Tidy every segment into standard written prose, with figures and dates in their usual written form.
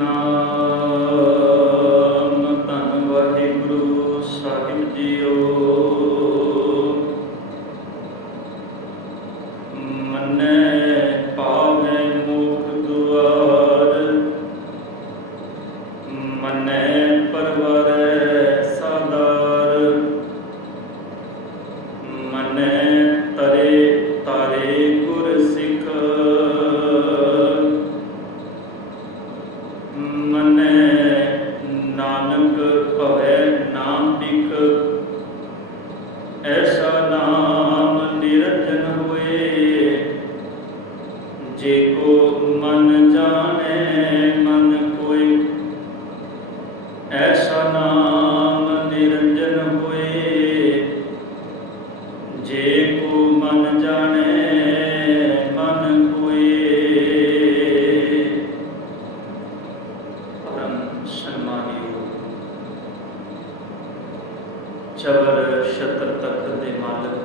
ਸਤਨਾਮ ਧੰਨ ਵਾਹਿਗੁਰੂ ਸਾਹਿਬ ਜੀਓ। ਮੰਨੈ ਪਾਵੈ ਮੁਖ ਦੁਆਰ, ਮੰਨੈ ਪਰਵਰੈ ਸਾਦਾਰ, ਮੰਨੈ ਤਰੇ ਤਾਰੇ ਗੁਰ ਸਿੱਖ, ਮੰਨੈ ਨਾਨਕ ਭਵੈ ਨਾਮ ਬਿਕ। ਐਸਾ ਨਾਮ ਨਿਰੰਜਨ ਹੋਏ, ਜੇ ਕੋ ਮਨ ਜਾਣੈ ਮਨ ਕੋਇ। ਐਸਾ ਨਾਮ ਨਿਰੰਜਨ ਹੋਏ, ਜੇ ਕੋ ਮਨ ਜਾਣੈ ਮਨ ਕੋਇ। ਪਰਮ ਸਨਮਾਨਿਓ ਚਵਰ ਛਤਰ ਤਖਤ ਦੇ ਮਾਲਕ,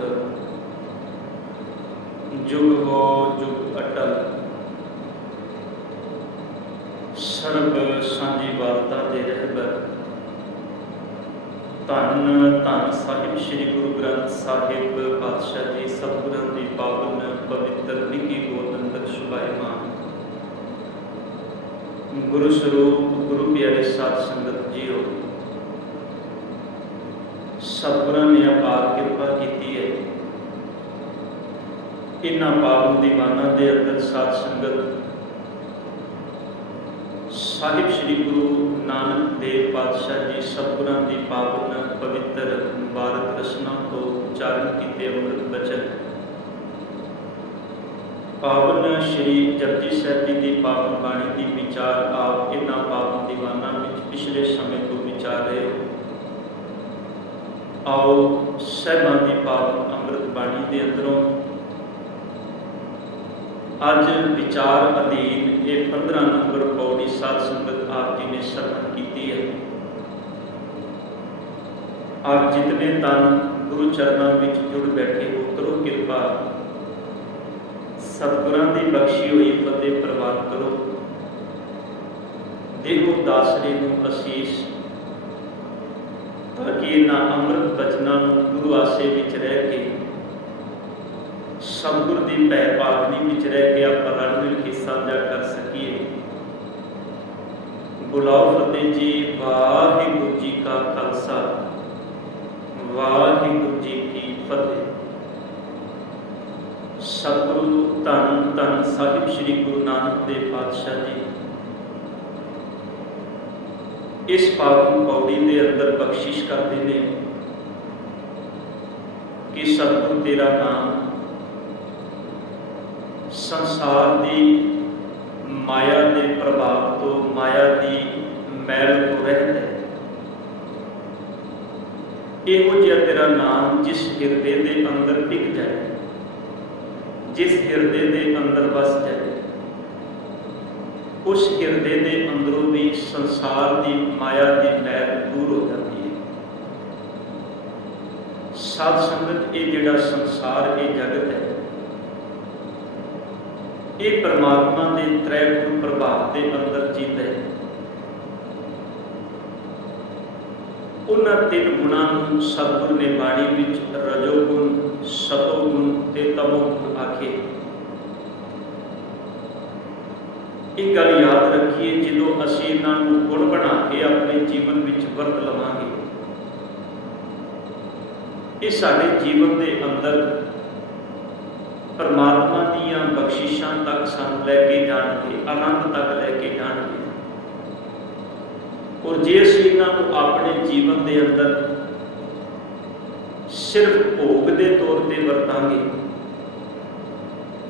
ਜੁਗ ਹੋ ਜੁਗ ਅਟਲ, ਸਰਬ ਸਾਂਝੀ ਵਾਲਤਾ ਦੇ ਰਹਿਬਰ, ਧੰਨ ਧੰਨ ਸਾਹਿਬ ਸ੍ਰੀ ਗੁਰੂ ਗ੍ਰੰਥ ਸਾਹਿਬ ਪਾਤਸ਼ਾਹ ਜੀ ਸਤਿਗੁਰਾਂ ਦੀ ਪਾਵਨ ਪਵਿੱਤਰ ਨਿੱਕੀ ਗੋਦ ਅੰਦਰ ਸ਼ੁਭਾਇਮਾਨ ਗੁਰੂ ਸਰੂਪ ਗੁਰੂ ਪਿਆਰੇ ਸਾਧ ਸੰਗਤ ਜੀਓ। ਸਤਿਗੁਰਾਂ ਨੇ ਅਪਾਰ ਕਿਰਪਾ ਕੀਤੀ ਹੈ। ਇਹਨਾਂ ਪਾਵਨ ਦੀਵਾਨਾਂ ਦੇ ਅੰਦਰ ਸਾਧ ਸੰਗਤ ਸਾਹਿਬ ਸ੍ਰੀ ਗੁਰੂ ਨਾਨਕ ਦੇਵ ਪਾਤਸ਼ਾਹ ਜੀ ਸਤਿਗੁਰਾਂ ਦੀ ਪਾਵਨ ਪਵਿੱਤਰ ਮੁਬਾਰਕ ਰਸਨਾ ਤੋਂ ਉਚਾਰਨ ਕੀਤੇ ਅੰਮ੍ਰਿਤ ਬਚਨ, ਪਾਵਨ ਸ਼੍ਰੀ ਜਪਜੀ ਸਾਹਿਬ ਜੀ ਦੀ ਪਾਵਨ ਬਾਣੀ ਦੀ ਵਿਚਾਰ ਆਪ ਇਹਨਾਂ ਪਾਵਨ ਦੀਵਾਨਾਂ ਵਿੱਚ ਪਿਛਲੇ ਸਮੇਂ ਤੋਂ ਵਿਚਾਰ ਰਹੇ ਹੋ। ਆਓ ਸਾਹਿਬਾਂ ਦੀ ਪਾਵਨ ਅੰਮ੍ਰਿਤ ਬਾਣੀ ਦੇ ਅੰਦਰੋਂ ਅੱਜ ਵਿਚਾਰ ਅਧੀਨ ਇਹ 15 ਨੰਬਰ ਪੌੜੀ ਸਾਧ ਸੰਗਤ ਆਪ ਜੀ ਨੇ ਸਰਵਣ ਕੀਤੀ ਹੈ। ਆਪ ਜਿਤਨੇ ਤਨ ਗੁਰੂ ਚਰਨਾਂ ਵਿੱਚ ਜੁੜ ਬੈਠੇ ਹੋ, ਕਰੋ ਕਿਰਪਾ ਸਤਿਗੁਰਾਂ ਦੀ ਬਖਸ਼ੀ ਹੋਈ ਫਤਿਹ ਪ੍ਰਵਾਨ ਕਰੋ। ਦੇਹੋ ਦਾਸਰੇ ਨੂੰ ਅਸੀਸ, ਤਾਂ ਕਿ ਇਹਨਾਂ ਅੰਮ੍ਰਿਤ ਬਚਨਾਂ ਨੂੰ ਗੁਰੂ ਆਸੇ ਵਿੱਚ ਰਹਿ ਕੇ, ਸਤਿਗੁਰ ਦੀ ਭੈ ਭਾਵਨੀ ਵਿੱਚ ਰਹਿ ਕੇ ਆਪਾਂ ਰਲ ਮਿਲ ਕੇ ਸਾਂਝਾ ਕਰ ਸਕੀਏ। ਬੁਲਾਓ ਫਤਿਹ ਜੀ। ਵਾਹਿਗੁਰੂ ਜੀ ਕਾ ਖਾਲਸਾ, ਵਾਹਿਗੁਰੂ ਜੀ ਕੀ ਫਤਿਹ। ਸਤਿਗੁਰੂ ਧੰਨ ਧੰਨ ਸਾਹਿਬ ਸ੍ਰੀ ਗੁਰੂ ਨਾਨਕ ਦੇਵ ਪਾਤਸ਼ਾਹ ਜੀ ਇਸ ਪਾਵਨ ਪੌੜੀ ਦੇ ਅੰਦਰ ਬਖਸ਼ਿਸ਼ ਕਰਦੇ ਨੇ ਕਿ ਸਤਿਗੁਰ ਤੇਰਾ ਨਾਮ ਸੰਸਾਰ ਦੀ ਮਾਇਆ ਦੇ ਪ੍ਰਭਾਵ ਤੋਂ, ਮਾਇਆ ਦੀ ਮੈਲ ਤੋਂ ਰਹਿਤ ਹੈ। ਇਹੋ ਜਿਹਾ ਤੇਰਾ ਨਾਮ ਜਿਸ ਹਿਰਦੇ ਦੇ ਅੰਦਰ ਟਿਕ ਜਾਏ, ਜਿਸ ਹਿਰਦੇ ਦੇ ਅੰਦਰ ਵਸ ਜਾਏ, ਉਸ ਹਿਰਦੇ ਦੇ ਅੰਦਰੋਂ ਵੀ ਸੰਸਾਰ ਦੀ ਮਾਇਆ ਦੀ ਮੈਲ ਦੂਰ ਹੋ ਜਾਂਦੀ ਹੈ। ਸਾਧ ਸੰਗਤ, ਇਹ ਜਿਹੜਾ ਸੰਸਾਰ, ਇਹ ਜਗਤ ਹੈ, ਇਹ ਪਰਮਾਤਮਾ ਦੇ ਤ੍ਰੈ ਗੁਣ ਪ੍ਰਭਾਵ ਦੇ ਅੰਦਰ ਜੀਂਦਾ ਹੈ। ਉਹਨਾਂ 3 ਗੁਣਾਂ ਨੂੰ ਸਤਿਗੁਰ ਨੇ ਬਾਣੀ ਵਿੱਚ ਰਜੋ ਗੁਣ, ਸਤੋ ਗੁਣ ਤੇ ਤਮੋ ਗੁਣ ਆਖੇ। ਇਹ ਗੱਲ ਯਾਦ ਰੱਖੀਏ, ਜਦੋਂ ਅਸੀਂ ਇਹਨਾਂ ਨੂੰ ਗੁਣ ਬਣਾ ਕੇ ਆਪਣੇ ਜੀਵਨ ਵਿੱਚ ਵਰਤ ਲਵਾਂਗੇ, ਇਹ ਸਾਡੇ ਜੀਵਨ ਦੇ ਅੰਦਰ ਪਰਮਾਤਮਾ ਦੀਆਂ ਬਖਸ਼ਿਸ਼ਾਂ ਤੱਕ ਸਾਨੂੰ ਲੈ ਕੇ ਜਾਣਗੇ, ਆਨੰਦ ਤੱਕ ਲੈ ਕੇ ਜਾਣਗੇ। ਔਰ ਜੇ ਅਸੀਂ ਇਹਨਾਂ ਨੂੰ ਆਪਣੇ ਜੀਵਨ ਦੇ ਅੰਦਰ ਸਿਰਫ ਭੋਗ ਦੇ ਤੌਰ ਤੇ ਵਰਤਾਂਗੇ,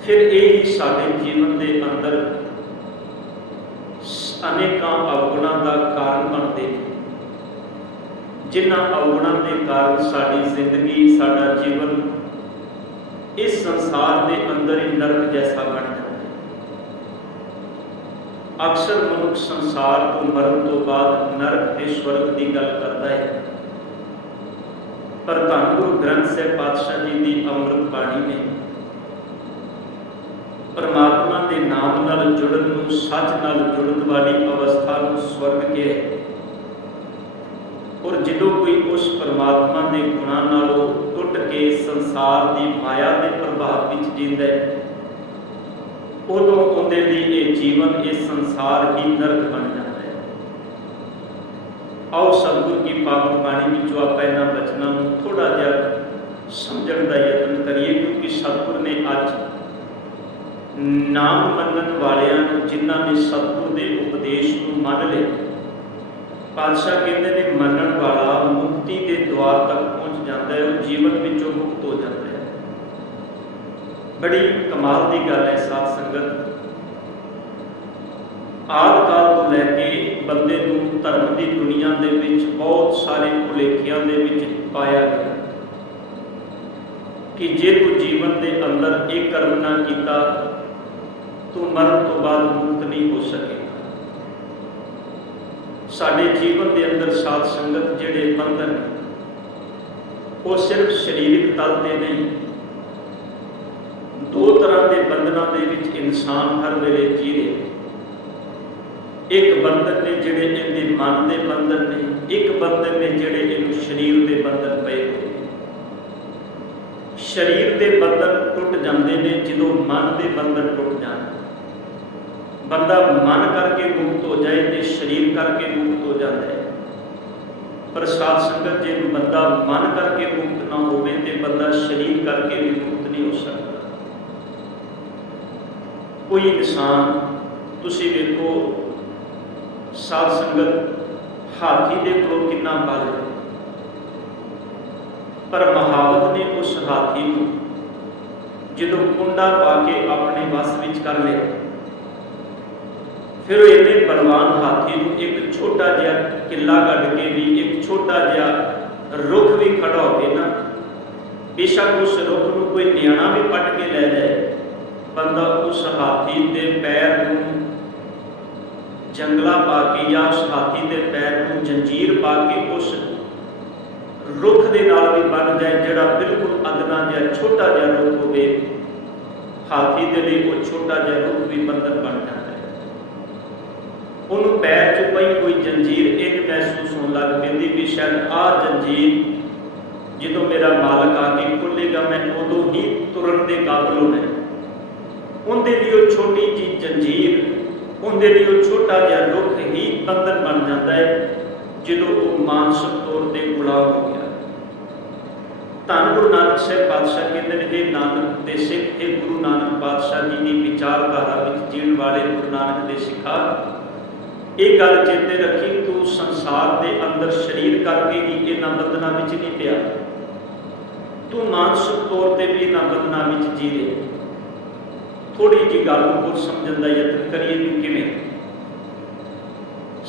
ਫਿਰ ਇਹ ਹੀ ਸਾਡੇ ਜੀਵਨ ਦੇ ਅੰਦਰ ਅਨੇਕਾਂ ਅਵਗੁਣਾਂ ਦਾ ਕਾਰਨ ਬਣਦੇ ਨੇ, ਜਿਨ੍ਹਾਂ ਅਵਗੁਣਾਂ ਦੇ ਕਾਰਨ ਸਾਡੀ ਜ਼ਿੰਦਗੀ, ਸਾਡਾ ਜੀਵਨ ਇਸ ਸੰਸਾਰ ਦੇ ਅੰਦਰ ਹੀ ਨਰਕ ਜੈਸਾ ਬਣ ਜਾਂਦਾ ਹੈ। ਅਕਸਰ ਮਨੁੱਖ ਸੰਸਾਰ ਤੋਂ ਮਰਨ ਤੋਂ ਬਾਅਦ ਨਰਕ ਤੇ ਸਵਰਗ ਦੀ ਗੱਲ ਕਰਦਾ ਹੈ, ਪਰ ਧੰਨ ਗੁਰੂ ਗ੍ਰੰਥ ਸਾਹਿਬ ਪਾਤਸ਼ਾਹ ਜੀ ਦੀ ਅੰਮ੍ਰਿਤ ਬਾਣੀ ਨੇ ਪਰਮਾਤਮਾ ਦੇ ਨਾਮ ਨਾਲ ਜੁੜਨ ਨੂੰ, ਸੱਚ ਨਾਲ ਜੁੜਨ ਵਾਲੀ ਅਵਸਥਾ है। और जो कोई उस परमात्मा के गुणों नालों टुट के संसार की माया के प्रभाव में जींदा है, उदों उहदे लई ये जीवन ये संसार ही नरक बन जाता है। आओ सतगुर की पावन बाणी विचों आपां इन्हां बचनां नूं थोड़ा जिहा समझण दा यतन करिए, क्योंकि सतगुर ने अज नाम मनण वालियां नूं, जिन्हां ने सतगुर के उपदेश नूं मन लिया, पातशाह कहते ने मनण वाला मुक्ति के द्वार तक पहुँच जाता है, वो जीवन विचों मुक्त हो जाता है। बड़ी कमाल की गल है साध संगत। आदि काल तो लैके बंदे नूं धर्म की दुनिया दे विच बहुत सारे भुलेखियां दे विच पाया गया कि जे तू जीवन के अंदर एक कर्म ना किया तो मरण तो बाद मुक्त नहीं हो सकेगा। साडे जीवन के अंदर साध संगत जिहड़े बंधन वो सिर्फ शरीरक तल ते नहीं, दो तरह के बंधनों के विच इंसान हर वेले जी रहे। एक बंधन ने जिहड़े इहदे मन के बंधन ने, एक बंधन ने जिहड़े इहनूं शरीर के बंधन पए होए। शरीर के बंधन टुट जाते हैं जो मन के बंधन टुट जाए। बंदा मन करके मुक्त हो जाए तो शरीर करके मुक्त हो जाता है, पर साध संगत जे बंदा मन करके मुक्त ना हो तो बंदा शरीर करके भी मुक्त नहीं हो सकता। कोई इंसान तुसी देखो साध संगत हाथी दे कोल कितना बल है, पर महावत ने उस हाथी को जो कुंडा पा के अपने वस विच कर लिया, फिर इन्ने बलवान हाथी को एक छोटा जिहा किला कढ़ के भी, एक छोटा जिहा रुख भी खड़ा हो ना, बेशक उस रुख को कोई न्याणा भी पट के ले जाए, बंदा उस हाथी के पैर को जंगला पा के या उस हाथी के पैर को जंजीर पा के उस रुख के नाल भी बन जाए, जिहड़ा बिल्कुल अदना जिहा छोटा जिहा रुख होवे, हाथी के लिए वो छोटा जिहा रुख भी बंधन बन जाता है। उन्होंने पैर च पई कोई जंजीर एक महसूस होने लग पैंदी भी शायद आ जंजीर जो मेरा मालक आके खुलेगा मैं उदों ही तुरन के काबिल होना है। उनके लिए वो छोटी जी जंजीर, उनके लिए वो छोटा जिहा रुख ही बंधन बन जाता है जो वो मानसिक तौर पर गुलाम हो गया। धन गुरु नानक साहब पातशाह कहते हैं, हे नानक दे सिख, हे गुरु नानक पातशाह जी की विचारधारा में जीण वाले गुरु नानक दे सिखा, एक गल चेते रखी, तू संसार के अंदर शरीर करके ही इन्हां बंधनां विच नहीं पिया, तू मानसिक तौर पर भी इन्हां बंधनां विच जी रहे। थोड़ी जी गल को समझण दा यतन करिए कि किवें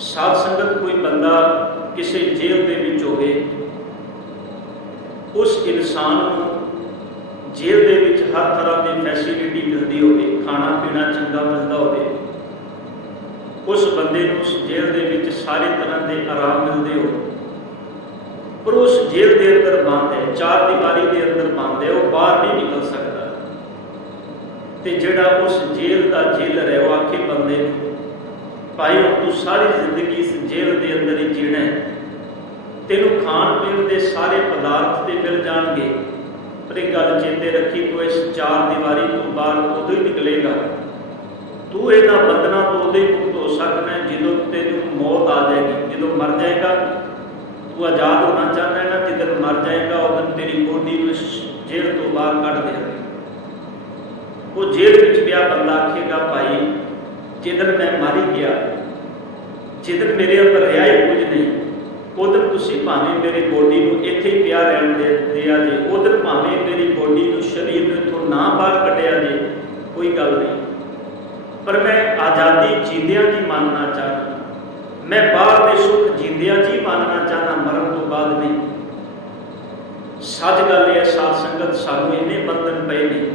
साध संगत कोई बंदा किसी जेल दे विच होवे, उस इंसान को जेल दे विच हर तरह की फैसिलिटी मिलती होवे, खाना पीना चंगा मिलता होवे, उस बंदे को उस जेल के विच सारे तरह के आराम मिलते हो, पर उस जेल के अंदर बंद है, चार दीवारी के अंदर बंद है, वो बाहर नहीं निकल सकता। तो जिहड़ा उस जेल का जेलर है वो आखे बंदे भाई हम तू सारी जिंदगी इस जेल के अंदर ही जीना है, तेनों खाण पीण के सारे पदार्थ तो मिल जाएंगे, पर एक गल चेते रखी, तो इस चार दीवारी तो बाहर उदों ही निकलेगा, तू इन्हां बंधनां तो उदों ही मुक्त हो सकना है जो तेन मौत आ जाएगी। जो मर जाएगा तू आज़ाद होना चाहता है ना, जिधर मर जाएगा उस दिन तेरी बॉडी को जेल तो बाहर कढ़ देंगे। वो जेल में गया बंदा आखेगा भाई जिधर मैं मर ही गया, जिधर मेरे अंदर रहा ही कुछ नहीं, उधर तुसीं भावें मेरी बॉडी को इत्थे ही पिया रहन दिया जे, उधर भावें मेरी बॉडी को शरीर को इत्थों ना बाहर कढ़िया जे, कोई गल नहीं, पर मैं आज़ादी जींदियां जी मानना चाहता, मैं बाहर के सुख जींदियां जी मानना चाहता, मरण तो बाद नहीं। सच गल है साध संगत, सानू इन्ने बंधन पे नहीं।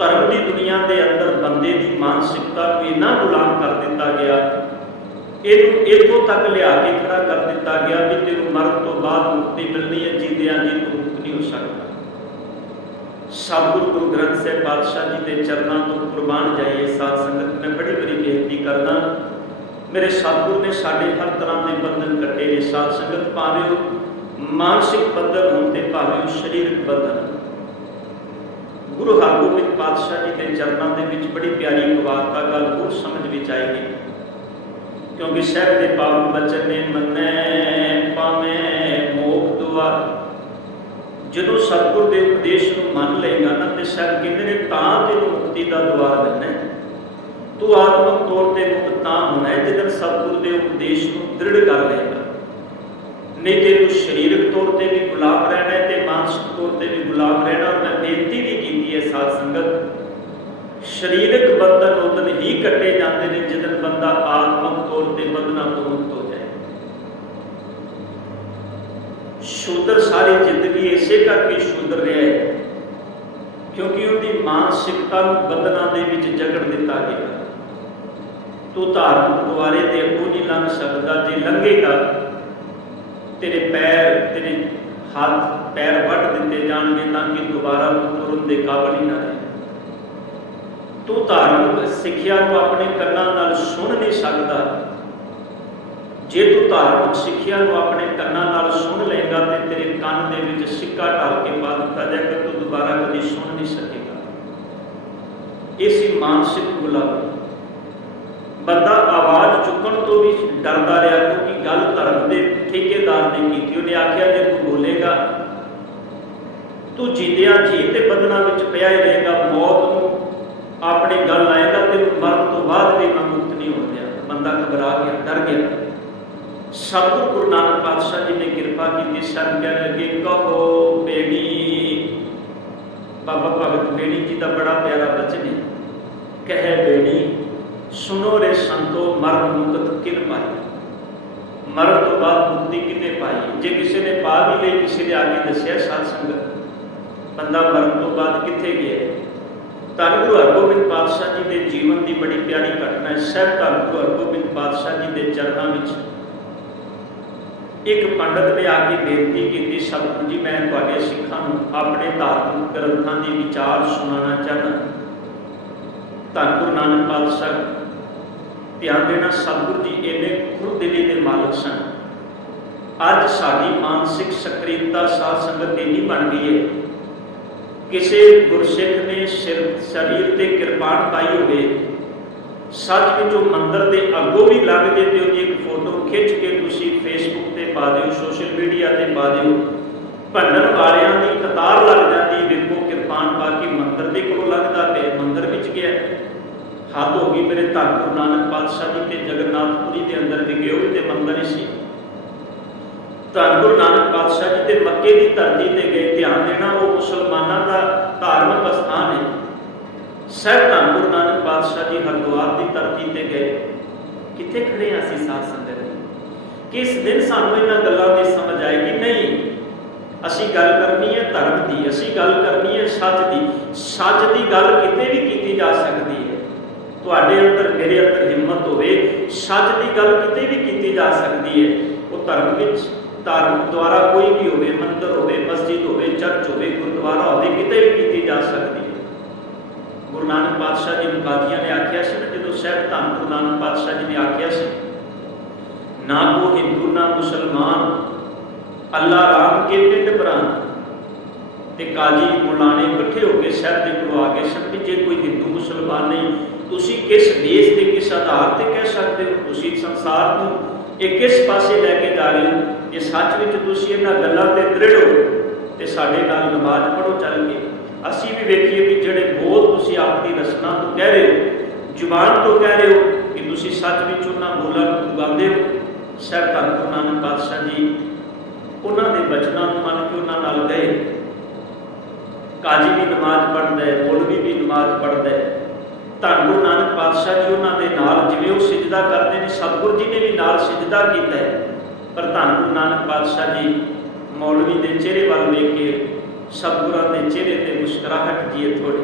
धर्म की दुनिया के अंदर बंदे की मानसिकता को इन्ना गुलाम कर दिता गया, इतों तक लिया के खड़ा कर दिता गया कि तेन मरण तो बाद मुक्ति मिलनी है, जींदियां जी तो मुक्त नहीं हो सकता। सतगुरु गुरु ग्रंथ साहिब पातशाह जी के चरणों को कुर्बान जाइए। साध संगत मैं बड़ी बड़ी बेनती करना, मेरे सतगुरु ने साढ़े हर तरह के बंधन कटे ने। साध संगत भावें वो मानसिक बंधन होते, भावें वो शरीरक बंधन। गुरु हरगोबिंद पातशाह जी के चरणों के विच बड़ी प्यारी वार्ता गल होर समझ में आएगी, क्योंकि शहर के पावन बचन ने मन्ने पावे मोख दुआर। जो सतगुरु के उपदेश को मन लेगा ना तो शायद कहते हैं तां तेन मुक्ति का द्वार बनना है। तू आत्मक तौर पर मुक्त तां होना है जिस सतगुरु के उपदेश को दृढ़ कर लेगा। नहीं तो तू शरीरक तौर पर भी गुलाम रहना है तो मानसिक तौर पर भी गुलाम रहना। और मैं बेनती भी की है साध संगत, शरीरक बंधन उदन ही कटे जाते हैं जिस बंदा आत्मक तौर पर बंधना तो मुक्त हो जाए। शूद्र सारी जिंदगी इसे करके शूद्र रहा है क्योंकि उसकी मानसिकता बंधना के जगड़ दिता गया। तू धार्मिक द्वारे ते अगों नहीं लंघ सकता, जे लंघेगा तेरे पैर तेरे हाथ पैर वट दिते जाएंगे ताकि दोबारा तुरन के काबल ही ना रहे। तू धार्मिक सिक्ख्या को अपने कन्नां नाल सुन नहीं सकता। जे तू धार्मिक सिक्ख्या को अपने कन्नां नाल सुन लेगा तो तेरे कन दे विच सिक्का ढाल के पा दिता जाएगा, तू दोबारा कभी सुन नहीं सकेगा। इसी मानसिक गुलामी। बंदा आवाज़ चुकन तो भी डरता रहा क्योंकि गल धर्म के ठेकेदार ने की। उन्हें आख्या जे तू बोलेगा तू जींदियां जी ते बंधना विच पिया ही रहेगा, मौत को अपने गल लाएगा, तेन मरण तो बाद भी मैं मुक्त नहीं हो गया। बंदा घबरा गया, डर गया। सतगुरु गुरु नानक पातशाह जी ने कृपा की। सन कहने लगे कहो बेड़ी। बाबा भगत बेड़ी जी का बड़ा प्यारा बचन है, कहे बेड़ी सुनो रे संतो मरण मुक्त किन पाई। मरण तो बाद मुक्ति किने पाई। जे किसी ने पा भी ली, किसी ने आगे दसिया साध संगत बंदा मरण तो बाद किथे गया। धन गुरु हरगोबिंद पातशाह जी के जीवन की बड़ी प्यारी घटना है। सब धन गुरु हरगोबिंद पातशाह जी के चरणों में एक पंडित ने आके बेनती की, सतगुरु जी मैं तुहाडे सिखां नूं अपने धार्मिक ग्रंथां के विचार सुनाना चाहना। धन गुरु नानक पातशाह ध्यान देना, सतगुरु जी इन्ने खुरदिली के मालिक सन। अज साडी मानसिक सक्रियता साध संगत इन्नी बन गई है, किसी गुरसिख ने शरीर ते किरपान पाई होवे, सच में जो मंदिर के अगों भी लग जाए तो एक फोटो खिंच के तुसी फेसबुक ते पा दिओ, सोशल मीडिया ते पा दिओ, भंडन वालियां दी कतार लग जाती। वेखो किरपान पा के मंदिर के कोल लगता पे मंदिर विच गया। हद हो गई। मेरे धन गुरु नानक पातशाह जी के जगन्नाथपुरी के अंदर भी गए तो मंदिर ही सी। धन गुरु नानक पातशाह जी के मक्के की धरती से गए। ध्यान देना वो मुसलमानों का धार्मिक स्थान है। सह धन गुरु नानक पातशाह जी हरिद्वार की धरती से गए। कितने खड़े हैं असीं साध संगत कि इस दिन सानूं इन्हां गल्लां दी समझ आएगी। नहीं, असीं गल करनी है धर्म की, असीं गल करनी है सच की। सच की गल किते भी की जा सकती है। तुहाडे अंदर मेरे अंदर हिम्मत होवे, सच की गल किते भी की जा सकती है। वो धर्म विच धार्मिक द्वारा कोई भी होवे, मंदिर होवे, मस्जिद होवे, चर्च होवे, गुरुद्वारा होवे, किते भी की जा सकती है। गुरु नानक पातशाह जी काजियां ने आख्या से जो शायद धन गुरु नानक पातशाह जी ने आख्या से ना को हिंदू ना मुसलमान, अल्लाह राम के पिंड प्राण। ते काजी मुलाने इकट्ठे होकर शहर के कोल आ गए सन भी जे कोई हिंदू मुसलमान नहीं, तुसी किस देश के किस आधार पर कह सकते हो, तुसी संसार को ये किस पासे लैके जा रहे हो। ये सच में तुसी इन्हां गल्लां ते दृढ़ हो तो साडे नाल नमाज पढ़ो चल के। असी भी वेखिए भी जिहड़े बोल तुसी अपनी रचना तो कह रहे हो, जुबान तो कह रहे हो कि तुसी सच में उन्हां बोलां नूं गांदे हो। शायद धन गुरु नानक पातशाह जी उन्होंने बचनों मन के उन्होंने नाल गए। काजी भी नमाज पढ़ता है, मौलवी भी नमाज पढ़ता है। धन गुरु नानक पातशाह जी उन्होंने नाल जिवें वो सिजदा करते हैं, सतगुरु जी ने भी नाल सिजदा किया है। पर धन गुरु नानक पातशाह जी मौलवी के चेहरे वाल वेख के सतगुरां के चेहरे पर मुस्कुराहट जी है थोड़ी।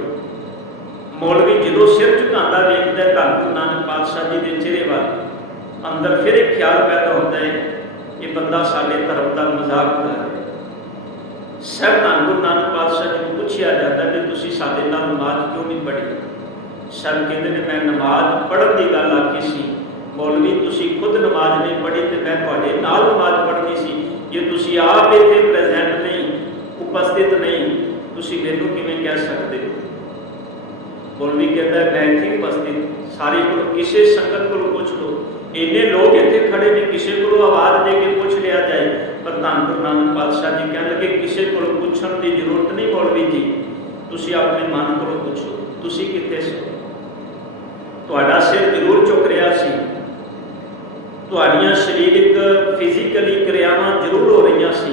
मौलवी जो सिर झुकाता वेखता है धन गुरु नानक पातशाह जी के चेहरे वाल, अंदर फिर एक ख्याल पैदा होता है ये बंदा साडे धर्म का मजाक उड़ा रहा है। सब धन गुरु नानक पातशाह जी को पूछा जाता है कि तुसीं साडे नाल नमाज क्यों नहीं पढ़ी। सब कहते हैं मैं नमाज पढ़न की गल आखी सी, मौलवी तुसी खुद नमाज नहीं पढ़ी तो मैं तुहाडे नाल नमाज पढ़नी सी, जे तुसी आप इत्थे प्रेजेंट नहीं, उपस्थित नहीं, तुसी मैनूं किवें कह सकदे हो? मौलवी कहता है मैं इत्थे उपस्थित, सारी को किसी संगत को पूछ लो, इन्ने लोग इत्थे खड़े ने, किसी को आवाज़ दे के पूछ लिया जाए। पर धन गुरु नानक पातशाह जी कह लगे किसी को पूछण की जरूरत नहीं मौलवी जी, तुसी अपने मन को पूछो, तुसी कित्थे सो? तुहाडा सिर जरूर झुक रहा सी, तुहाड़ियां शरीरिक फिजिकली क्रियावां जरूर हो रही सी,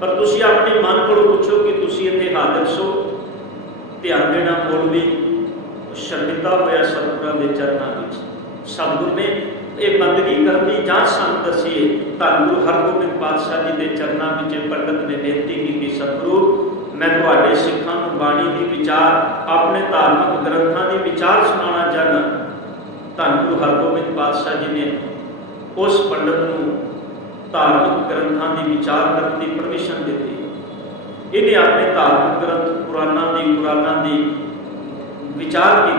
पर तुसी अपने मन को पूछो कि तुसी इत्थे हाजिर सो? ध्यान देना मौलवी शर्मिंदा होया सतगुरां दे चरनां विच। सतगुर ने ये बंदगी करनी जांच सानूं दसी है। धन गुरु हरगोबिंद पातशाह जी के चरनां विच पंडित ने बेनती की, सतगुरु मैं तुहाडे सिखां नूं बाणी दी विचार, अपने धार्मिक ग्रंथां दी विचार सुनाना चाहना। धन गुरु हरगोबिंद पातशाह जी ने उस पंडित नूं धार्मिक ग्रंथां दी विचार करने की परमिशन दी। इन्हें अपने धार्मिक ग्रंथ कुरानां दी विचार की,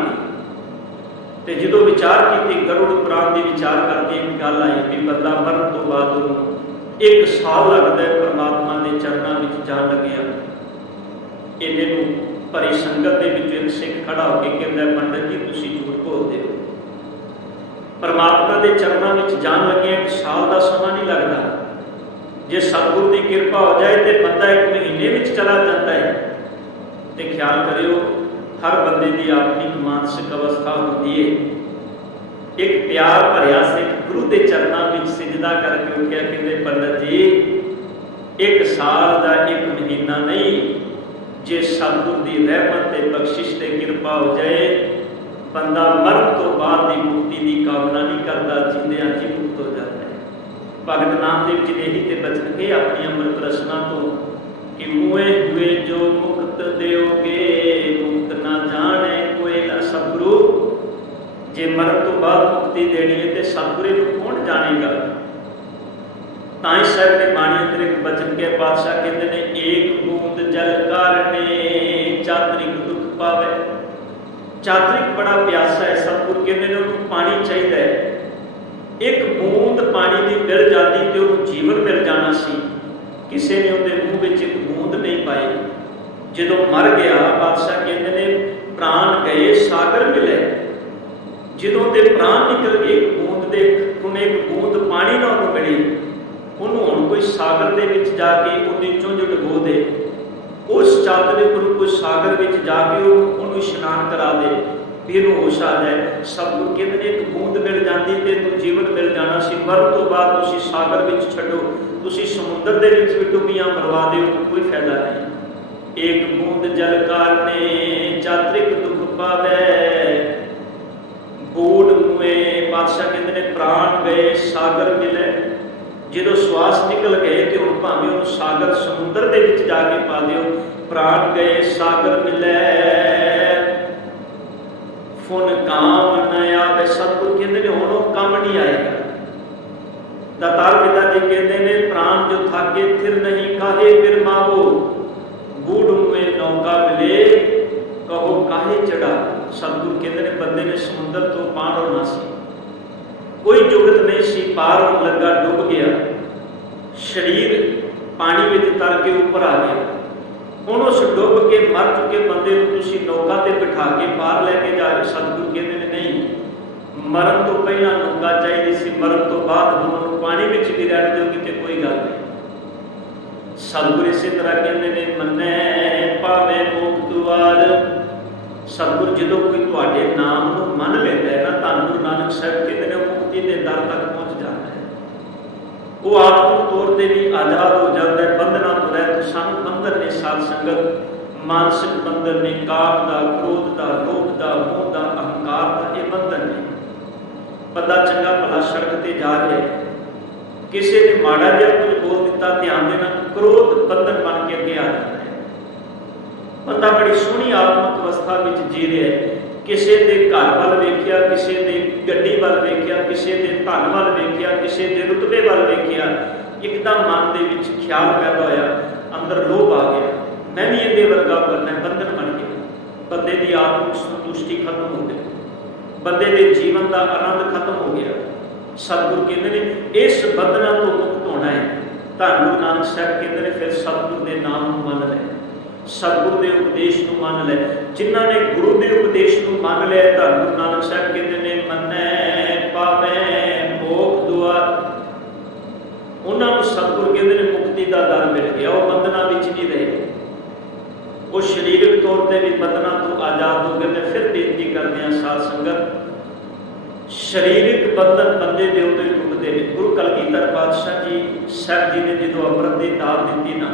ते जो विचार की गरुड़ पुराण की विचार करके एक गल आई कि बंदा मरण तो बाद 1 साल लगता है परमात्मा के चरणों में जान लग्या। इन्हें भरी संगत के विच एक सिख खड़ा होकर कहता पंडित जी तुसी झूठ बोलते हो, परमात्मा के चरणों में जान लगे 1 साल का समा नहीं लगता। जे सतगुर की कृपा हो जाए तो बंदा 1 महीने में चला जाता है। तो ख्याल करियो हर बंदे की अपनी मानसिक अवस्था होती है। एक प्यार भरिया सिख गुरु के चरणों में सिजदा करके उठिया, कहते पंडित जी 1 साल का 1 महीना नहीं, जे सतगुर की रहमत ते बख्शिश ते कृपा हो जाए बंदा मरण तो बाद की मुक्ति की कामना नहीं करता, जिंदियां जी मुक्त हो जाता है। भगत नामदेव जी ने यही ते बचन के अपनी अमृत रचना तो कि मुए हुए जो मुक्त देओगे मुक्त ना जाने कोई ना। सतगुरु जे मरण तो बाद मुक्ति देनी है तो सतगुरु को कौन जानेगा? ताई साहब ने बाणी अंदर एक बचन के पातशाह कहते ने, 1 बूंद जल कारणे चातरिक दुख पावे। चातरिक बड़ा प्यासा है, सतगुरु कहते ने उन्हें पानी चाहिए है। 1 बूंद पानी की मिल जाती तो उन्हें जीवन मिल जाना सी, किसी ने उनके मुँह में 1 बूंद नहीं पाई। जो मर गया बादशाह कहते ने प्राण गए सागर मिले। जो के प्राण निकल गए 1 बूंद दे उन्हें 1 बूंद पानी ना उन्होंने मिली, उन्होंने हुण कोई सागर दे विच जाके उन्हें चुंझ डुबो दे, उस चादरे को कोई सागर विच जाके उन्होंने इशनान करा दे, फिर होश आ जाए। सतगुरु कहते हैं 1 बूंद मिल जाती तो जीवन मिल जाना सी। मरण तो बाद तुसी सागर विच छड्डो, तुसी समुद्र दे विच भी डुबियां मरवा दो तो कोई फायदा नहीं। 1 बूंद जल कारणे चातरिक दुख पावे। बूढ़ मुए बादशाह कहते हैं प्राण गए सागर मिले। जो श्वास निकल गए तो हम भावें उन्होंने सागर समुद्र के विच जाके पा दिओ। प्राण गए सागर मिले फुन काम न आवे। सतगुरु कहते हैं हुण काम नहीं आएगा। दातार पिता जी कहते हैं प्राण जो थाके थिर नहीं काहे फिर मावो। बूढ़ में नौका मिले कहो काहे चढ़ा। सतगुरु कहते हैं बंदे ने समुद्र तो पार होना सी, कोई जुगत नहीं सी, पार होने लगा डूब गया, शरीर पानी में तर के ऊपर आ गया। हुण उस डुब के मर चुके बंदे को तुसी नौका ते बिठा के पार लैके जा रहे। सतगुरु कहते हैं नहीं, मरण तो पहला नौका चाहिए सी, मरण तो बाद उन्होंने पानी में भी रह दोगे तो कोई गल नहीं। सतगुरु इस तरह कहते हैं मन्ने भावे मुख द्वार। सतगुरु जो कोई तुहाडे नाम को मन लेता है ना, धन गुरु नानक साहब कहते हैं मुक्ति के दर तक पहुँच जाता है। वो आत्मिक तौर पर भी आजाद हो जाता है, बंधना तो रह तो सानू बंधन ने साध संगत, मानसिक बंधन ने, काम का, क्रोध का, लोभ का, मोह का, अहंकार का, ये बंधन ने। बंदा चंगा भला सड़क पर जा रहा है, किसी ने माड़ा जिहा कुछ बोल दिता, ध्यान देना क्रोध बंधन बन के अगे आ जाता है। बंदा बड़ी सोहनी आत्मक अवस्था में जी रहा है, किसी के घर वाल वेख्या, किसी के गड्डी वाल वेख्या, किसी के धन वाल वेख्या, किसी के रुतबे वाल वेख्या, एकदम मन के विच ख्याल पैदा होया, अंदर लोभ आ गया, मैं भी इहदे वर्गा बनना, बंधन बन गया। बंदे की आत्मिक संतुष्टि खत्म हो गई, बंदे के जीवन का आनंद खत्म हो गया। सतगुरु कहते ने इस बंधना तो मुक्त होना है। धन गुरु नानक साहब कहते हैं फिर सतगुरु के नाम को मान ले, सतगुरु के उपदेश को मान ले। जिन्होंने गुरु के उपदेश को मान लिया, धन गुरु नानक साहब कहते हैं मन्ने पावे मोख दुआर, उन्होंने सतगुरु कहते हैं मुक्ति का दर मिल गया, वो बंधना विच नहीं रहे, वो शरीरक तौर पर भी बंधना तो आजाद हो गए। फिर बेनती करते हैं साध संगत, शरीरक बंधन बंदे दे उदों ही टुटते हैं। गुरु कलगीधर पातशाह जी साहब जी ने जो अमृत की दात दी ना,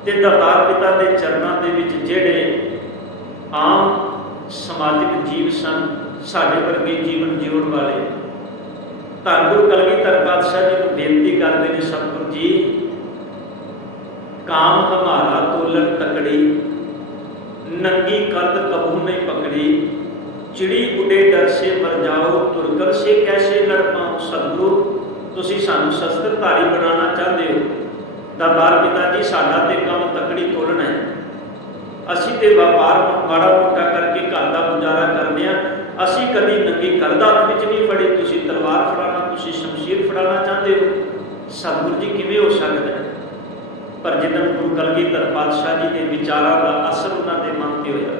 तो दातार पिता के चरणों के विच जिहड़े आम समाजिक जीव सन, साडे वर्गे जीवन जीवन वाले, धन गुरु कलगीधर पातशाह जी को बेनती करते हैं, सतगुरु जी काम हमारा तोलन तकड़ी, नंगी कद कबू नहीं पकड़ी, चिड़ी उड़े डर से मर जाओ, तुरकर से कैसे लड़ पाओ। सतगुरु तुसीं सानू शस्त्रधारी बनाना चाहते हो, दातार पिता जी साडा ते काम तकड़ी तोलना है, असी ते व्यापार माड़ा मोटा करके घर का गुजारा करते हैं, असी कभी नंगी कद हथ विच नहीं फड़ी, तुसीं तलवार फड़ाना, तुसीं शमशीर फड़ाना चाहते हो। सतगुरु जी किवें हो सकता है? पर जिदन गुरु कलगीधर पातशाह जी के विचारों का असर उन्होंने मन से होया,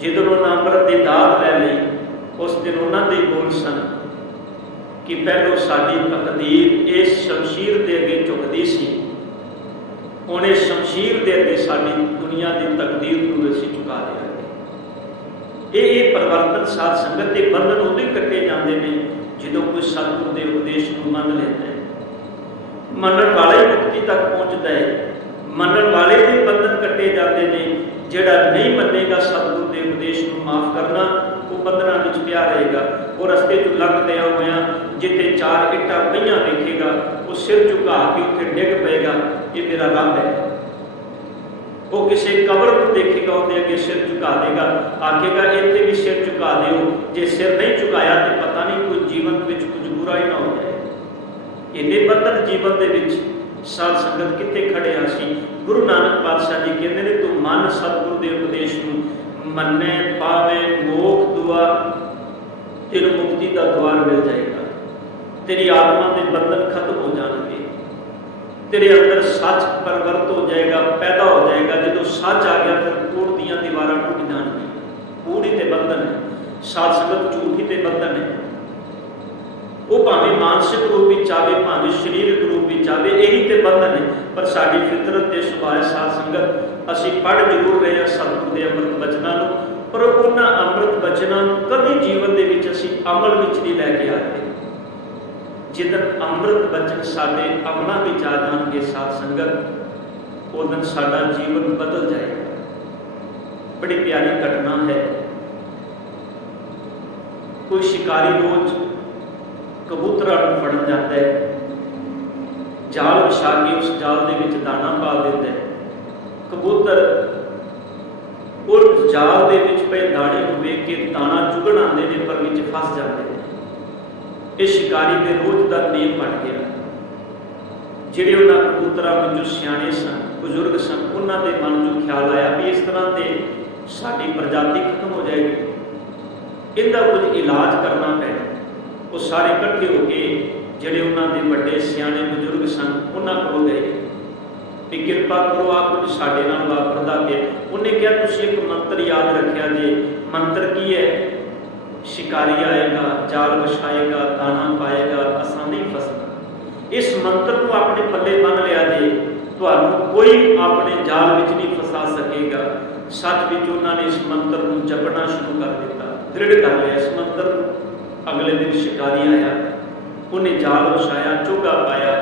जिदन उन्होंने अमृत की दात लै ली, उस दिन उन्होंने बोल सन कि पहलों साडी तकदीर इस शमशीर के अगे झुकती सी, हुण इस शमशीर के अगे साडी दुनिया की तकदीर को असीं झुका दिया। ये परिवर्तन साध संगत के बंधन उदों ही कट्टे जाते हैं जो कोई सतगुरु के उपदेश को मन लेता है। मनण वाला ही मुक्ति तक पहुँचता है, मनण वाले के बंधन कट्टे जाते हैं। जिहड़ा नहीं मनेगा सतगुरु के उपदेश को माफ करना, वो बंधना विच पिया रहेगा। वो रस्ते चो लंघदे होया जिथे 4 इट्टां पईआं वेखेगा, वो सिर झुका के उत्थे डिग पेगा, ये मेरा रब है। वो किसी कबर को देखेगा, उसके अगे सिर झुका देगा, आखेगा इत्थे भी सिर झुका दिओ। जे सिर नहीं झुकाया तो पता नहीं कोई जीवन में कुछ बुरा ही ना हो जाए। इन्ने बंधन जीवन के विच साध संगत कितने खड़े असी। गुरु नानक पातशाह जी कहते हैं तू मन सतगुरु के उपदेश को मन्ने पावे मोख दुआ, तेरे मुक्ति का द्वार मिल जाएगा, तेरी आत्मा के बंधन खत्म हो जाएंगे, तेरे अंदर सच परवर्त हो जाएगा, पैदा हो जाएगा। जो सच आ गया फिर कूड़ दियां दीवारां टुट जाएंगी। कूड़ ही ते बंधन है, साध संगत झूठ ही ते बंधन है। वो भावें मानसिक रूप में चाहे, भावें शरीरक रूप में चाहे, यही तो बंधन है। पर साड़ी फितरत के सुभाव साध संगत असी पढ़ जरूर रहे हैं सतगुरु के अमृत बचनों को, पर उन्होंने अमृत बचनों कभी जीवन के असी अमल में नहीं लैके आते। जिदन अमृत बचन साडे अमलों में आ जाएंगे साध संगत, उस दिन साडा जीवन बदल जाएगा। बड़ी प्यारी घटना है। कोई शिकारी रोज कबूतरा फड़न जाता है, जाल विछा के उस जाल के विच दाना पा देता है। कबूतर उस जाल के विच पे दाने को वेख के दाना चुगण आते हैं, पर विच फस जाते हैं। ये शिकारी के रोज का नियम बन गया। जिहड़े उन्होंने कबूतरा में जो सियाणे सन, बजुर्ग सन, उन्होंने मन में ख्याल आया भी इस तरह से साडी प्रजाति खत्म हो जाएगी, इनका कुछ इलाज करना पैना। वो सारे इकट्ठे होकर जिहड़े उन्होंने बड़े सियाणे बजुर्ग सन उन्होंने को गए कि किरपा करो आ कुछ साडे नाल वापरदा पिया। उन्हें कहा तुसीं एक मंत्र याद रखिया जे। मंत्र की है? शिकारी आएगा, जाल बिछाएगा, दाना पाएगा, असां नहीं फसना। इस मंत्र को अपने पल्ले बन लिया जे, तुहानूं कोई अपने जाल विच नहीं फसा सकेगा। सच विच उन्होंने इस मंत्र को जपना शुरू कर दिता, दृढ़ कर लिया इस मंत्र को। अगले दिन शिकारी आया, उन्हें जाल बिछाया, चोगा पाया,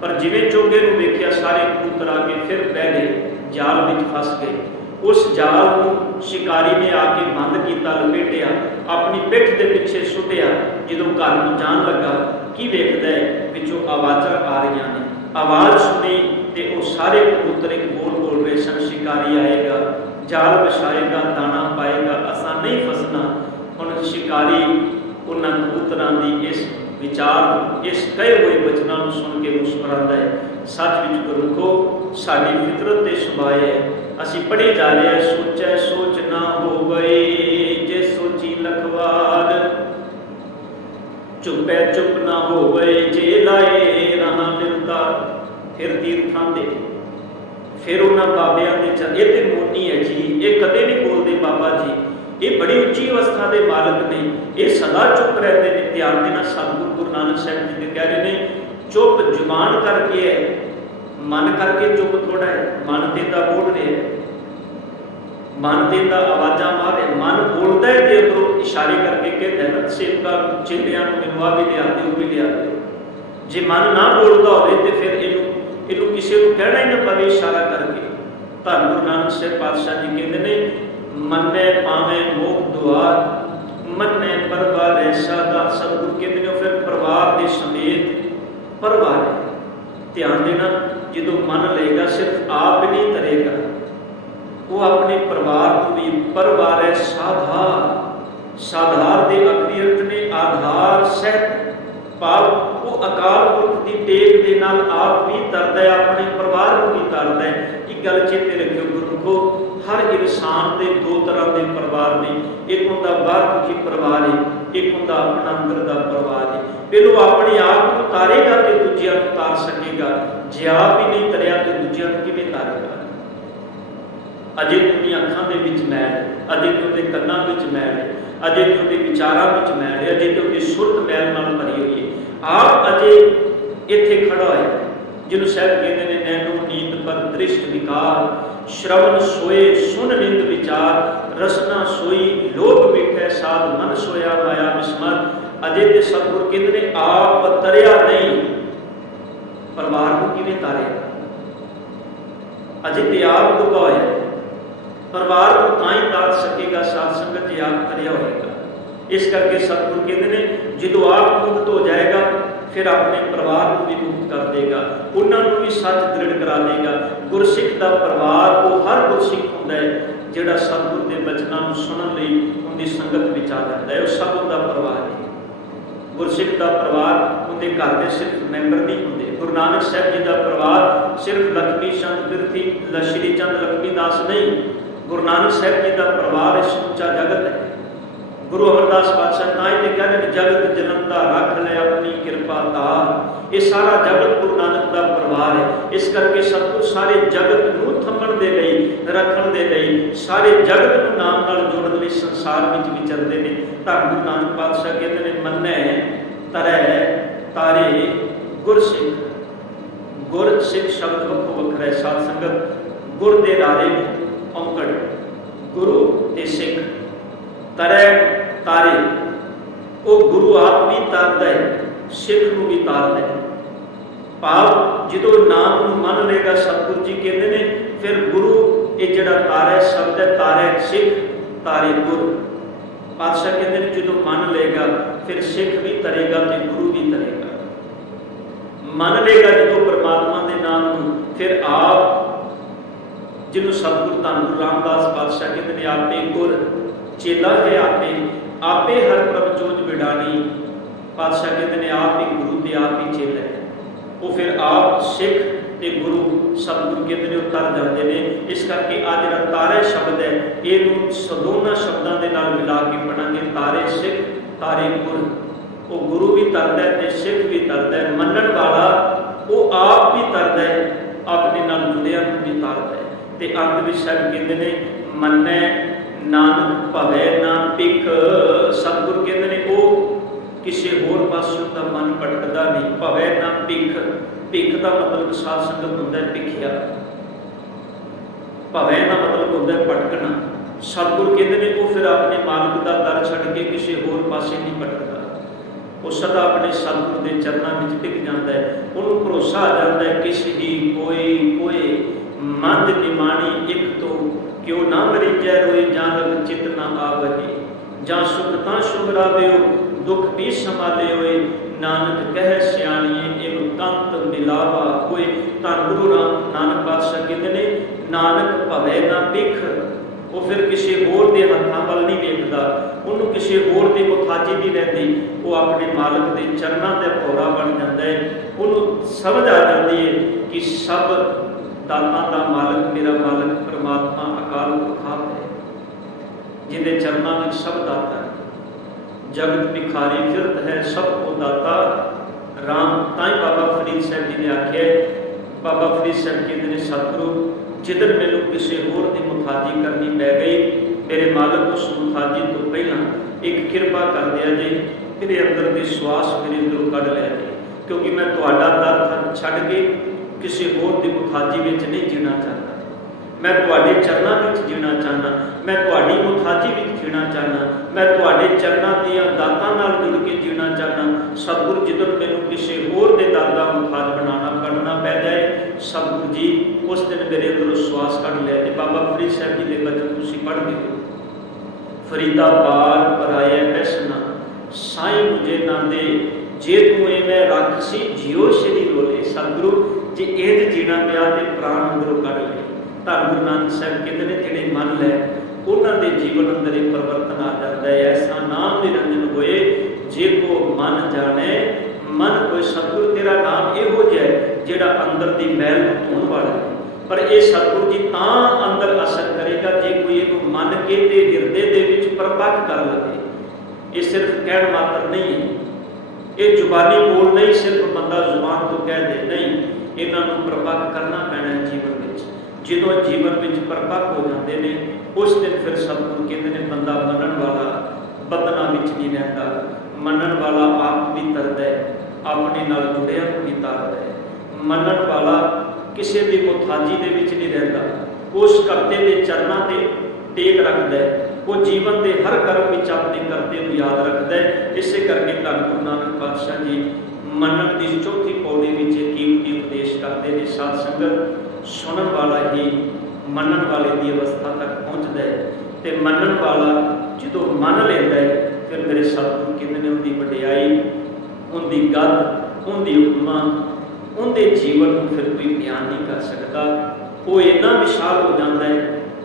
पर जिवें चोगे को वेख्या सारे कबूतर आके फिर बह गए, जाल विच फस गए। उस जाल को शिकारी ने आके बंद किया, लपेटिया, अपनी पिठ के पिछे सुटिया। जो घर को जान लगा की वेखदा है पिछों आवाज़ां आ रही ने। आवाज़ सुनी तो वो सारे कबूतर एक बोल रहे सन, शिकारी आएगा, जाल बिछाएगा, दाना पाएगा, असां नहीं फसना। हुण शिकारी उन्होंने कबूतरों की इस विचार, इस कहे हुए वचनों को सुन के मुस्कुराता है। सच विच गुरमुखो साडी फितरत के सुभाव है। असी पढ़े जा रहे हैं, सोचै सोच ना हो गए जे सोची लखवार, चुपै चुप ना होवे जे लाए रहा निरंतर। फिर तीर्थां दे फिर उन्होंने बाबिया के ये तो मोनी है जी, ये कदे नहीं बोलते बाबा जी, ये बड़ी उच्ची अवस्था के मालक ने, ये सदा चुप रहते हैं। ध्यान देना सतगुरु गुरु नानक साहब जी ने कह रहे हैं चुप जुबान करके है, मन करके चुप थोड़ा है। मन देता बोल रहे है, मन देता आवाजा मार रहे, मन बोलता है तो अंदरों इशारे करके कहता है ना सेवका चेलियां मैनू आ भी लिया दे, वो भी लिया दे। जे मन ना बोलता हो तो फिर इनू किसी को कहना ही ना पवे इशारा करके। धन गुरु नानक साहब पातशाह जी कहते हैं मन्ने पावे मोह दुआर मन्ने परवार ऐसा दा। सतगुरु कहते हैं फिर परिवार के समेत परिवार है। ध्यान देना जो मन लेगा सिर्फ आप नहीं करेगा, वो अपने परिवार को भी परिवार है साधार। साधार के अगली अर्थ ने आधार सहित भाव वो अकाल पुरख की टेक के नाल आप भी तरदा है, अपने परिवार को भी तरदा है। एक गल चेते रखियो गुरमुखो, हर इंसान के दो तरह के परिवार ने। एक होंदा बाहर मुखी परिवार है, एक होंदा अपना अंदर का परिवार है। पहलो अपने आप को तारेगा तो दूजिया को तार सकेगा, जे आप ही नहीं तरिया तो दूजिया को किवें तारेगा। अजे तो उन्हीं अखां दे विच मैल है, अजे तो उहदे कन्नां विच मैल है, अजे तो उहदे विचारां विच मैल है, अजे तो उहदी सुरत मैल नाल भरी हुई है। आप अजे इत्थे खड़ा है जिन्होंने साहब कहते हैं नैनो नींद पर दृष्ट विकार, श्रवण सोए सुन निंद विचार, रसना सोई लोभ मिठे साध मन सोया माया विस्मर। अजे ते सतगुरु कहते हैं आप तरिया नहीं, परिवार को किवें तारेगा। अजे ते आप डुबा होया, परिवार को तां ही तार सकेगा साध संगत जे आप तरिया होएगा। इस करके सतगुरु कहते हैं जो आप मुक्त हो जाएगा फिर अपने परिवार को भी मुक्त कर देगा, उन्होंने भी सच दृढ़ करा देगा। गुरसिख का परिवार वो हर गुरसिख होंदा है जिहड़ा सतगुरु के बचनों को सुनने लई उनकी संगत विच आ जाता है, वो सब उनका परिवार है। गुरसिख का परिवार उनके घर के सिर्फ मैंबर नहीं होंगे। गुरु नानक साहब जी का परिवार सिर्फ लक्ष्मी चंद पिरथी श्री चंद लक्ष्मीदास नहीं, गुरु नानक साहब जी का परिवार समूचा जगत है। गुरु अमरदास पातशाह ताई ते कह रहे जगत जनता रख ले अपनी कृपा तार, ये सारा जगत गुरु नानक का परिवार है। इस करके सतगुरु सारे जगत नूं थंमण दे लई रखण दे लई सारे जगत नूं नाम नाल जोड़न लई संसार विच विचरदे ने। धन गुरु नानक पातशाह कहते हैं मन्ने तरै तारे गुरसिख। गुरसिख शब्द वखो वखरा है साध संगत। गुर दे रारे औंकड़ गुरु ते सिख, तरै तारे वो गुरु आप भी तारदा है, सिख नूं भी तारदा है। भाव जो नाम नूं मन लेगा सतगुरु जी कहते हैं फिर गुरु ये जिहड़ा तारे शब्द है तारे सिख तारे गुरु। पातशाह कहते हैं जो मन लेगा फिर सिख भी तरेगा तो गुरु भी तरेगा। मन लेगा जो परमात्मा के नाम नूं फिर आप जिन्हों सतगुरु धन गुरु रामदास पातशाह कहते हैं आपे गुर चेला है आपे हर प्रभ जोत बिडानी। पातशाह कहते हैं आप ही गुरु ते आप ही चेला है। वो फिर आप सिख ते गुरु सतगुरु कहते हैं उतर जाते हैं। इस करके आ जिहड़ा तारे शब्द है ये दोनों शब्दों के नाल मिला के पढ़ांगे तारे सिख तारे गुर। वो गुरु भी तरदा है ते सिख भी तरदा है, मनण वाला वो आप भी तरदा है, अपने नाल जुड़िया भी तरदा है। ते अंत विच साहब कहते हैं मन्ने नानक भवे ना भिख। सतगुरु कहते हैं वो किसी होर पासों का मन भटकदा नहीं। भवे ना भिख, भिख का मतलब साध संगत होंदा है भिखिया, भवे का मतलब होंदा है भटकना। सतगुरु कहते हैं वो फिर अपने मालिक का दर छड़ के किसी होर पासे नहीं भटकदा, वो सदा अपने सतगुरु के चरणों में टिक जाता है। उन्होंने भरोसा आ जाता है किसी ही कोई कोई मंद निमाणी एक तो क्यों ना मरी जै रोए जान लग चित ना आवहे। जहाँ सुख तां शुभ रावियो दुख भी संभाले होए, नानक कह सियाणिए इन कंत मिलावा कोई। धन गुरु राम नानक पातशाह कहते हैं नानक भवे ना भिख। वो फिर किसी होर के हत्थों वाल नहीं वेखदा, उन्होंने किसी होर की मुथाजी नहीं रहती, वो अपने मालक के चरणों का भौरा बन जाता है। उन्होंने समझ आ जाती है कि सब दातां दा मालक मेरा मालक परमात्मा अकाल पुरख है, जिन्हें चरणों में सब दाता है। जगत भिखारी फिरत है सबको दाता राम। ताई बाबा फरीद साहब जी ने आख्या, बाबा फरीद साहब कहते हैं सतगुरु जिधर मैनू किसी होर की मुखाजी करनी पै गई, मेरे मालक उस मुखाजी तो पहला एक किरपा कर दिया जी, मेरे अंदर के श्वास मेरे अंदरों कढ़ लिया जी, क्योंकि मैं तुहाडा दर छड़ के किसी होर की मुखाजी में नहीं जीना चाहता। मैं तुहाडे चरणों में जीना चाहना, मैं तुहाडी मुखाजी में जीना चाहना, मैं तुहाडे चरणों दीआं दातां नाल जुड़ के जीना चाहना। सतगुरु जिदन मैनू किसी होर दे दर दा मुखाज बनाना करना पै जाए, सतगुरु जी उस दिन मेरे अंदरों श्वास कढ़ लिया। ते बाबा फरीद साहब जी के बचन तुसीं पढ़दे हो, फरीदा पार पराया पैसना साई मुझे ना दे, जे तू इवें रख सी जियो शरी रोले। सतगुरु जे इंज जीना पिया ते प्राण अंदरों कढ़ ले। धन गुरु नानक साहब कहते हैं जिहड़े मन लै उन्हां दे जीवन अंदर एक परिवर्तन आ जाता है। ऐसा नाम निरंजन होए जे को मन जाने, मन कोई सतगुरु तेरा नाम इहो जिहा जिहड़ा अंदर दी मैल नूं धोण वाला है। पर यह सतगुरु जी तां अंदर असर करेगा जे कोई इहनूं मन के ते हिरदे दे विच प्रपक्ष कर लवे। ये सिर्फ कहण मात्र नहीं है, ये जुबानी बोल नहीं सिर्फ बंदा जुबान तो कह दे, नहीं, इन्हां नूं प्रपक्ष करना पैना है जीवन में। जो जीवन में परपक्ष हो जाते हैं उस दिन फिर सतगुरु कहते हैं बंदा मनन वाला बदना विच नहीं रहता, मनन वाला आप भी तरदा है, अपने नाल जुड़िया भी तरदा है, मनन वाला किसी भी मुथाजी दे विच नहीं रहता, उस करते के चरणों से टेक रखता है, वो जीवन के हर कर्म में अपने करते को याद रखता है। इस करके धन गुरु नानक पातशाह जी मनन की चौथी पौड़ी में कीमती उपदेश करते हैं। साध संगत सुनन वाला ही मनन वाले की अवस्था तक पहुँचता है, तो मनन वाला जो मन लेता है फिर मेरे सतगुरु कहते हैं उनकी वडियाई, उनकी गल, उनकी उपमा, उनके जीवन को फिर कोई बयान नहीं कर सकता। वो इन्ना विशाल हो जाता है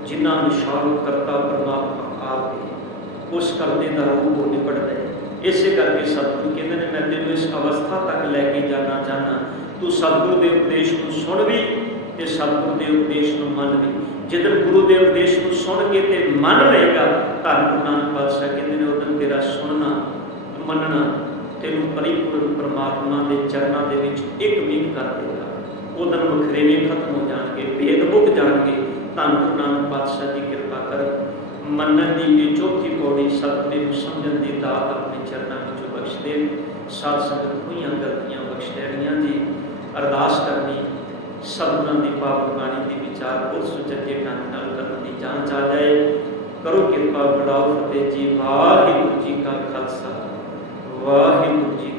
जिन्ना विशाल करता परमात्मा आप है, उस करते का रूप वो निपटता है। इस करके सतगुरु कहते हैं मैं तेन इस अवस्था तक लैके जाना चाहना, तू सतगुरु के उपदेश को सुन भी ते सतगुरु के उपदेश को मन भी। जिदन गुरु के उपदेश को सुन के ते मन लेगा, धन गुरु नानक पातशाह कहते हैं उदन तेरा सुनना मनना तेनू परिपूर्ण परमात्मा के चरणों के विच एक मीट कर देगा। उदन वखरेवे खत्म हो जाएंगे, भेद मुक जाएंगे। धन गुरु नानक पातशाह जी कृपा कर मनन की ये चौथी पौड़ी सतगुरु को समझण की दात अपने चरणों में बख्श दे। साध संगत हुई गलतियां बख्श देनियां जी, अरदास करनी सतगुरां दी पावन बाणी के विचार को सुचजे ढंग नाल करन दी जांच आ जाए। करो कृपा बुलाओ फतेह जी। वाहिगुरू जी का खालसा वाहिगुरू जी